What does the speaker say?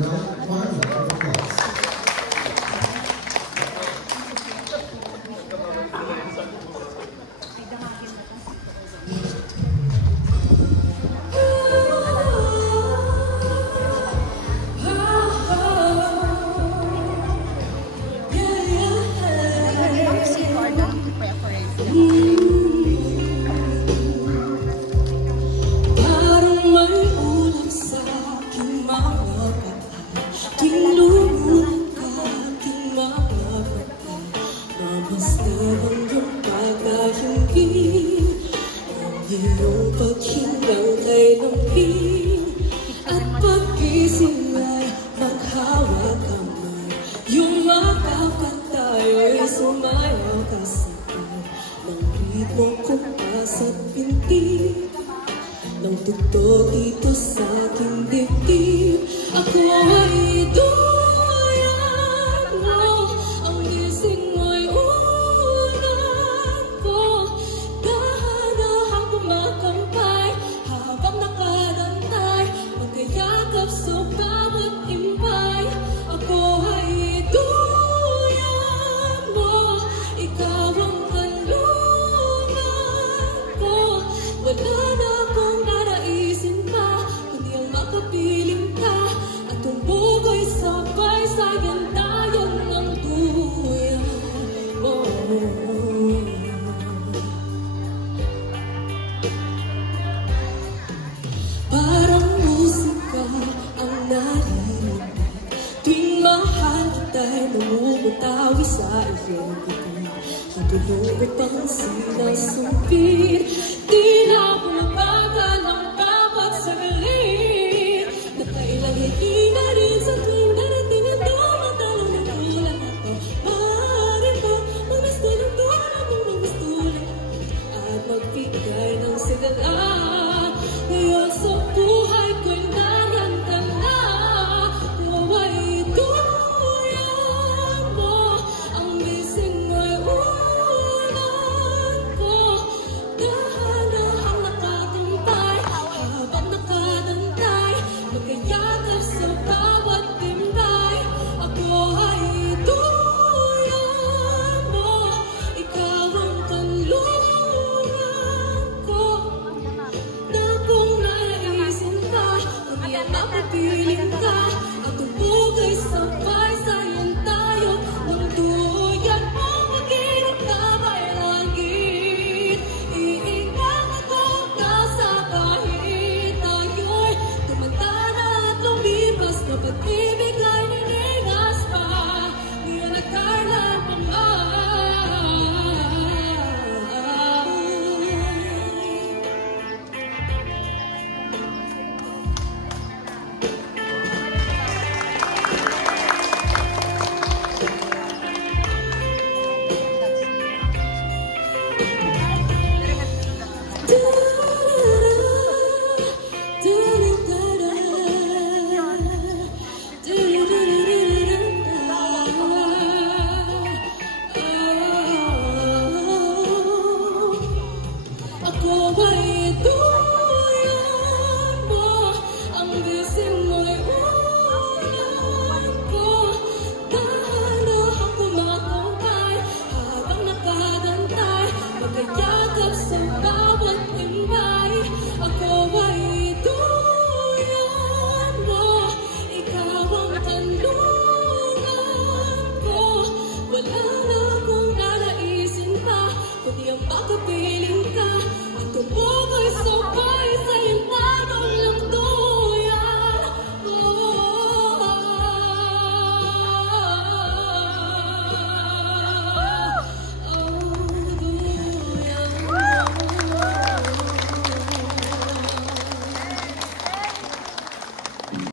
Round 1 of applause. Iyong paghingang kay lamping at pag-gising ay maghawak kamay. Yung makapag tayo'y sumayaw kasabay ng ritmo kumpas at pintig ng tugtog dito sa aking dibdib. Ako ay duyan mo, ang gising mo'y ulan ko. Dahan-dahang kumakampay habang nakarantay, magkayakap sa bawat impay. Ako ay duyan mo, ikaw ang kanlungan ko. Wala na akong naraisin pa, kundi ang makapiling ka at tumukoy sabay sayan tayo ng duyan mo. Parang musika ang narinig tuwing mahal kita'y namumutawi sa iyong bibig. Hatulog at ang sinasumpir, tila bumabagal ang